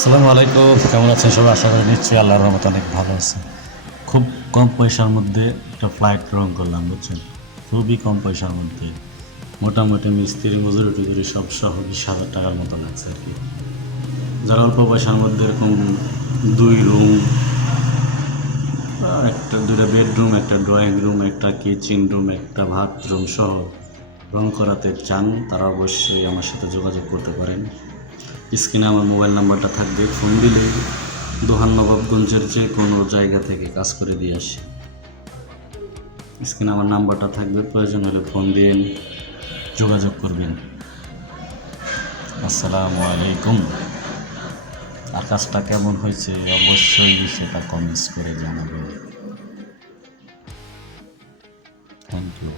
আসসালামু আলাইকুম, কেমন আছেন সবাই? আশা করি নিশ্চয়ই আল্লাহর রহমতে অনেক ভালো আছে। খুব কম পয়সার মধ্যে একটা ফ্লাইট রং করলাম, বুঝছেন? খুবই কম পয়সার মধ্যে, মোটামুটি মিস্ত্রি মজুরি টুজুরি সব সহ 20,000 টাকার মতো লাগছে আর কি। যারা অল্প পয়সার মধ্যে এরকম 2 রুম, একটা 2টা বেডরুম, একটা ড্রয়িং রুম, একটা কিচেন রুম, একটা বাথরুম সহ রং করাতে চান, তারা অবশ্যই আমার সাথে যোগাযোগ করতে পারেন। স্ক্রিনে আমার মোবাইল নাম্বারটা থাকবে, ফোন দিলে দোহান নবাবগঞ্জের যে কোনো জায়গা থেকে কাজ করে দিয়ে আসি। স্ক্রিনে আমার নাম্বারটা থাকবে, প্রয়োজন হলে ফোন দিয়ে যোগাযোগ করবেন। আসসালামু আলাইকুম। আর কাজটা কেমন হয়েছে অবশ্যই সেটা কমেন্টস করে জানাবেন। Thank you.